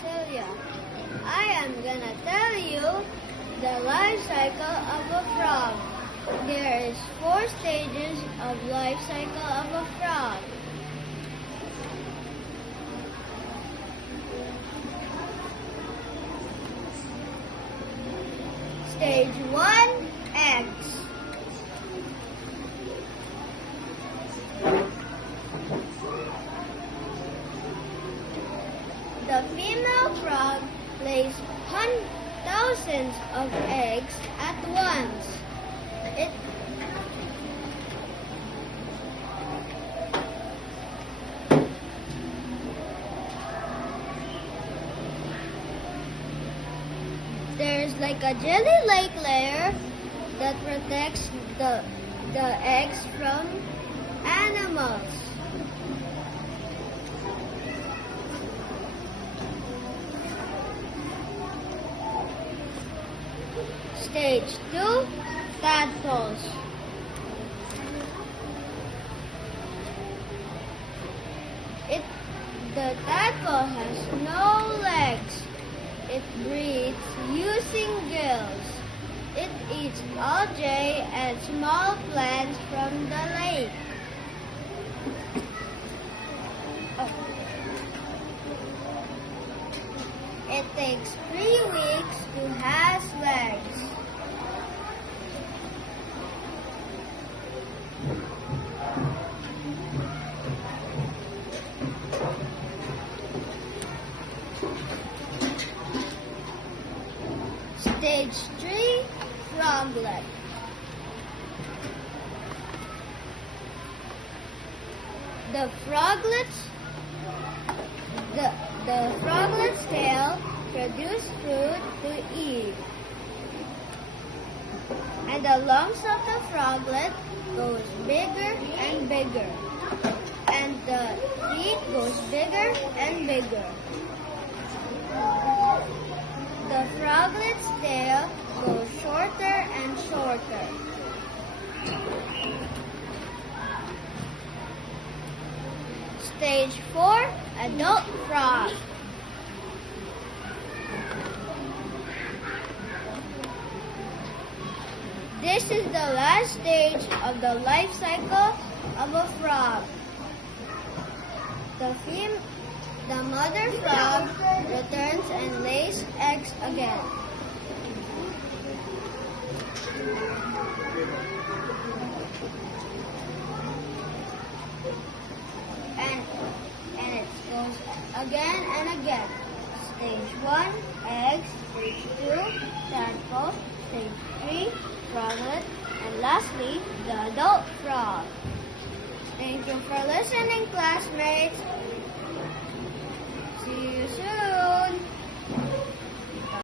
Celia. I am gonna tell you the life cycle of a frog. There is 4 stages of life cycle of a frog. Stage 1, eggs. The female frog lays thousands of eggs at once. There's like a jelly-like layer that protects the eggs from animals. Stage 2, tadpoles. The tadpole has no legs. It breathes using gills. It eats algae and small plants from the lake. It takes 3 weeks to hatch legs. Stage 3, froglet. The froglet's tail produces food to eat. And the lungs of the froglet goes bigger and bigger. And the feet goes bigger and bigger. The froglet's tail goes shorter and shorter. Stage 4, adult frog. This is the last stage of the life cycle of a frog. The mother frog returns and lays eggs again. And it goes again and again. Stage 1, eggs. Stage 2, tadpole. Stage 3, froglet. And lastly, the adult frog. Thank you for listening, classmates.